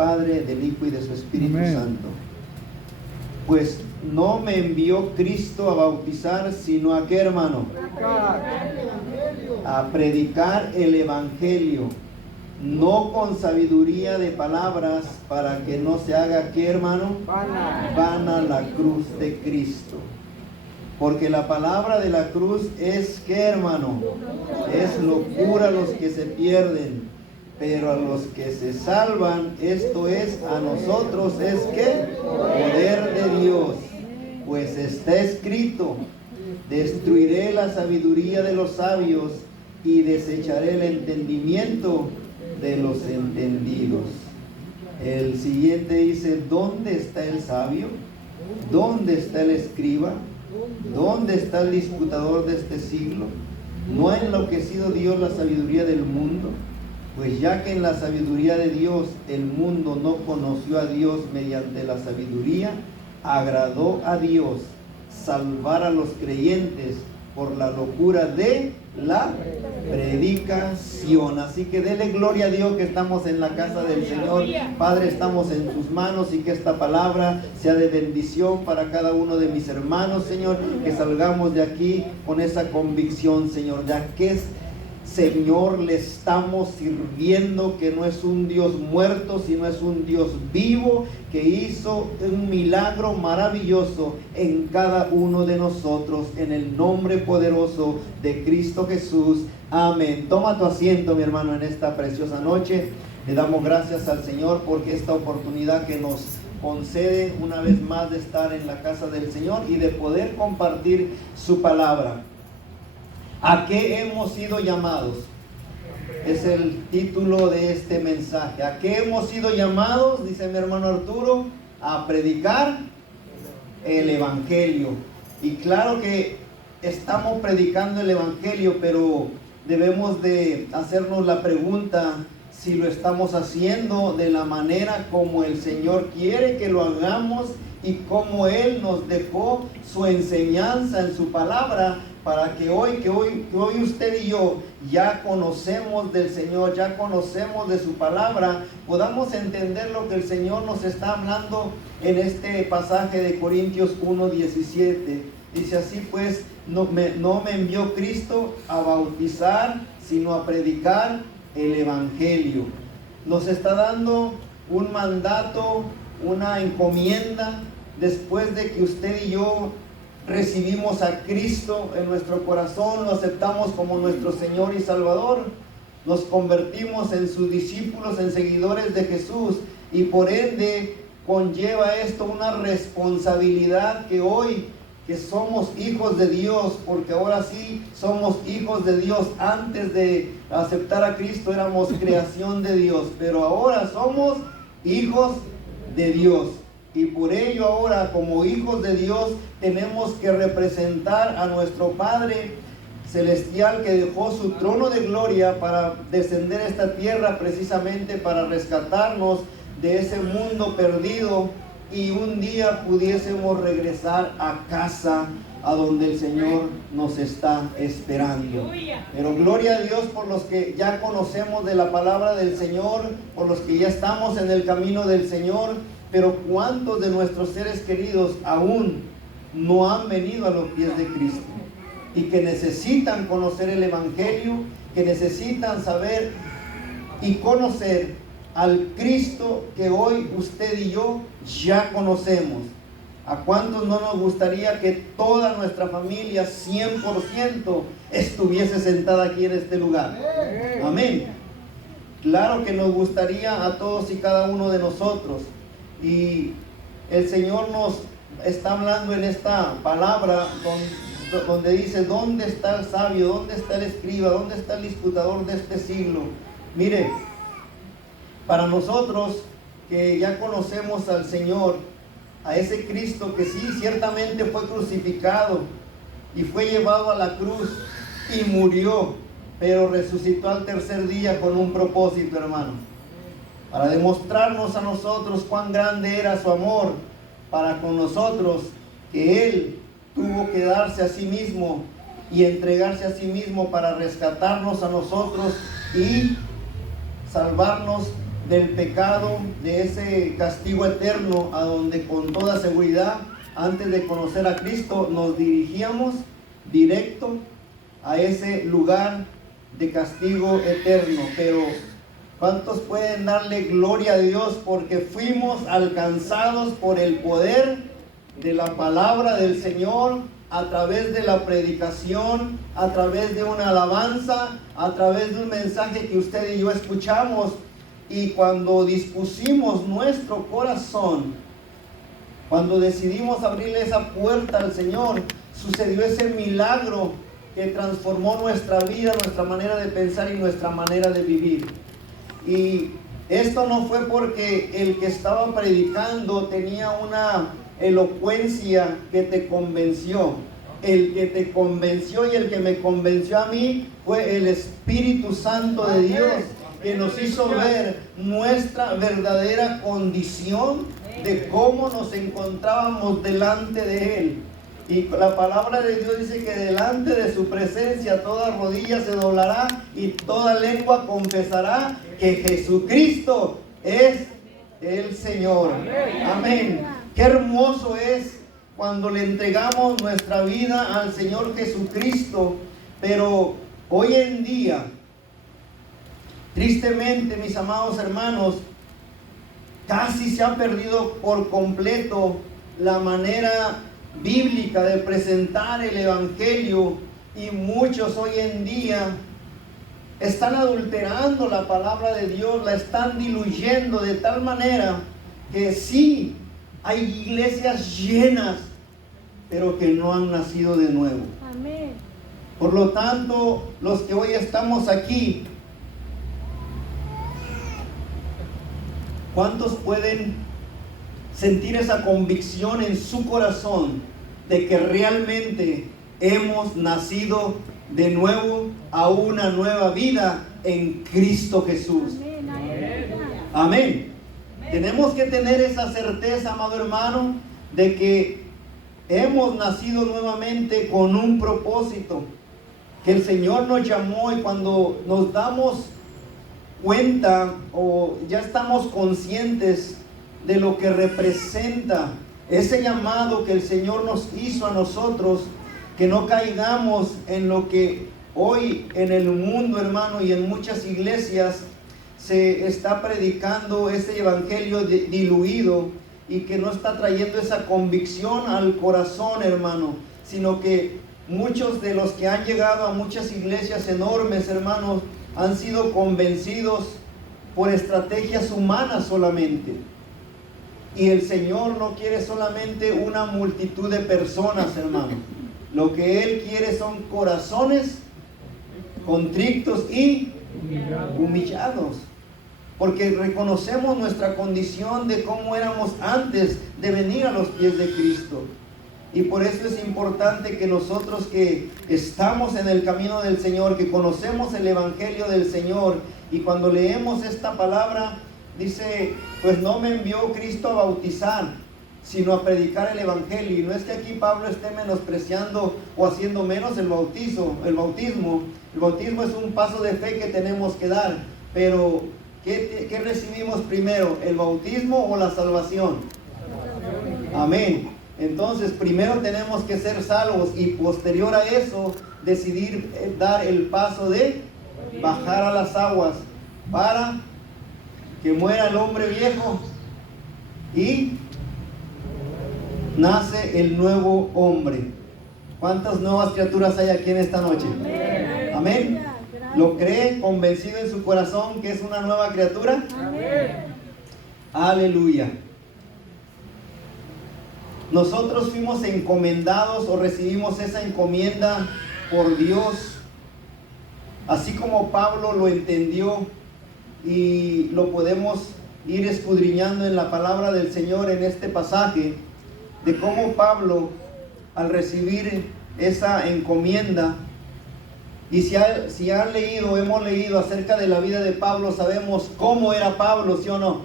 Padre, del Hijo y de su Espíritu Amén. Santo. Pues no me envió Cristo a bautizar, sino a qué, hermano? A predicar el Evangelio, no con sabiduría de palabras, para que no se haga, ¿qué, hermano? Vana la cruz de Cristo. Porque la palabra de la cruz es, ¿qué, hermano? Es locura a los que se pierden, pero a los que se salvan, esto es, a nosotros, es, ¿qué? Poder de Dios. Pues está escrito: destruiré la sabiduría de los sabios y desecharé el entendimiento de los entendidos. El siguiente dice: ¿dónde está el sabio? ¿Dónde está el escriba? ¿Dónde está el disputador de este siglo? ¿No ha enloquecido Dios la sabiduría del mundo? Pues ya que en la sabiduría de Dios el mundo no conoció a Dios mediante la sabiduría, agradó a Dios salvar a los creyentes por la locura de la predicación. Así que dele gloria a Dios que estamos en la casa del Señor. Padre, estamos en tus manos y que esta palabra sea de bendición para cada uno de mis hermanos, Señor. Que salgamos de aquí con esa convicción, Señor, ya que es, Señor, le estamos sirviendo, que no es un Dios muerto, sino es un Dios vivo, que hizo un milagro maravilloso en cada uno de nosotros, en el nombre poderoso de Cristo Jesús. Amén. Toma tu asiento, mi hermano, en esta preciosa noche. Le damos gracias al Señor porque esta oportunidad que nos concede una vez más de estar en la casa del Señor y de poder compartir su palabra. ¿A qué hemos sido llamados? Es el título de este mensaje. ¿A qué hemos sido llamados? Dice mi hermano Arturo, a predicar el Evangelio. Y claro que estamos predicando el Evangelio, pero debemos de hacernos la pregunta si lo estamos haciendo de la manera como el Señor quiere que lo hagamos y como Él nos dejó su enseñanza en su palabra, para que hoy usted y yo ya conocemos del Señor, ya conocemos de su palabra, podamos entender lo que el Señor nos está hablando en este pasaje de Corintios 1:17. Dice así pues: no me envió Cristo a bautizar, sino a predicar el Evangelio. Nos está dando un mandato, una encomienda, después de que usted y yo recibimos a Cristo en nuestro corazón, lo aceptamos como nuestro Señor y Salvador, nos convertimos en sus discípulos, en seguidores de Jesús, y por ende conlleva esto una responsabilidad que hoy, que somos hijos de Dios, porque ahora sí somos hijos de Dios. Antes de aceptar a Cristo éramos creación de Dios, pero ahora somos hijos de Dios. Y por ello ahora, como hijos de Dios, tenemos que representar a nuestro Padre Celestial, que dejó su trono de gloria para descender a esta tierra precisamente para rescatarnos de ese mundo perdido, y un día pudiésemos regresar a casa, a donde el Señor nos está esperando. Pero gloria a Dios por los que ya conocemos de la palabra del Señor, por los que ya estamos en el camino del Señor. Pero ¿cuántos de nuestros seres queridos aún no han venido a los pies de Cristo? Y que necesitan conocer el Evangelio, que necesitan saber y conocer al Cristo que hoy usted y yo ya conocemos. ¿A cuántos no nos gustaría que toda nuestra familia 100% estuviese sentada aquí en este lugar? Amén. Claro que nos gustaría a todos y cada uno de nosotros. Y el Señor nos está hablando en esta palabra donde dice: ¿dónde está el sabio? ¿Dónde está el escriba? ¿Dónde está el disputador de este siglo? Mire, para nosotros que ya conocemos al Señor, a ese Cristo que sí, ciertamente fue crucificado y fue llevado a la cruz y murió, pero resucitó al tercer día con un propósito, hermano. Para demostrarnos a nosotros cuán grande era su amor para con nosotros, que Él tuvo que darse a sí mismo y entregarse a sí mismo para rescatarnos a nosotros y salvarnos del pecado, de ese castigo eterno, a donde con toda seguridad, antes de conocer a Cristo, nos dirigíamos directo a ese lugar de castigo eterno. Pero ¿cuántos pueden darle gloria a Dios porque fuimos alcanzados por el poder de la palabra del Señor, a través de la predicación, a través de una alabanza, a través de un mensaje que usted y yo escuchamos? Y cuando dispusimos nuestro corazón, cuando decidimos abrirle esa puerta al Señor, sucedió ese milagro que transformó nuestra vida, nuestra manera de pensar y nuestra manera de vivir. Y esto no fue porque el que estaba predicando tenía una elocuencia que te convenció. El que te convenció y el que me convenció a mí fue el Espíritu Santo de Dios, que nos hizo ver nuestra verdadera condición de cómo nos encontrábamos delante de Él. Y la palabra de Dios dice que delante de su presencia toda rodilla se doblará y toda lengua confesará que Jesucristo es el Señor. Amén. Qué hermoso es cuando le entregamos nuestra vida al Señor Jesucristo. Pero hoy en día, tristemente, mis amados hermanos, casi se ha perdido por completo la manera bíblica de presentar el Evangelio, y muchos hoy en día están adulterando la palabra de Dios, la están diluyendo de tal manera que sí, hay iglesias llenas, pero que no han nacido de nuevo. Amén. Por lo tanto, los que hoy estamos aquí, ¿cuántos pueden sentir esa convicción en su corazón de que realmente hemos nacido de nuevo a una nueva vida en Cristo Jesús? Amén. Amén. Tenemos que tener esa certeza, amado hermano, de que hemos nacido nuevamente con un propósito, que el Señor nos llamó, y cuando nos damos cuenta o ya estamos conscientes de lo que representa ese llamado que el Señor nos hizo a nosotros, que no caigamos en lo que hoy en el mundo, hermano, y en muchas iglesias se está predicando ese evangelio diluido, y que no está trayendo esa convicción al corazón, hermano, sino que muchos de los que han llegado a muchas iglesias enormes, hermanos, han sido convencidos por estrategias humanas solamente. Y el Señor no quiere solamente una multitud de personas, hermano. Lo que Él quiere son corazones contritos y humillados. Porque reconocemos nuestra condición de cómo éramos antes de venir a los pies de Cristo. Y por eso es importante que nosotros que estamos en el camino del Señor, que conocemos el Evangelio del Señor, y cuando leemos esta palabra, dice, pues no me envió Cristo a bautizar, sino a predicar el Evangelio. Y no es que aquí Pablo esté menospreciando o haciendo menos el bautismo. El bautismo es un paso de fe que tenemos que dar. Pero, ¿qué recibimos primero? ¿El bautismo o la salvación? Amén. Entonces, primero tenemos que ser salvos, y posterior a eso, decidir dar el paso de bajar a las aguas para que muera el hombre viejo y nace el nuevo hombre. ¿Cuántas nuevas criaturas hay aquí en esta noche? Amén. Amén. ¿Lo cree convencido en su corazón que es una nueva criatura? Amén. Aleluya. Nosotros fuimos encomendados o recibimos esa encomienda por Dios, así como Pablo lo entendió, y lo podemos ir escudriñando en la palabra del Señor en este pasaje, de cómo Pablo, al recibir esa encomienda, y si han leído, hemos leído acerca de la vida de Pablo, sabemos cómo era Pablo, ¿sí o no?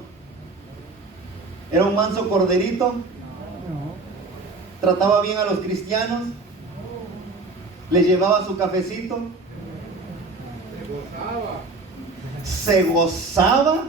¿Era un manso corderito? ¿Trataba bien a los cristianos? ¿Les llevaba su cafecito? Se gozaba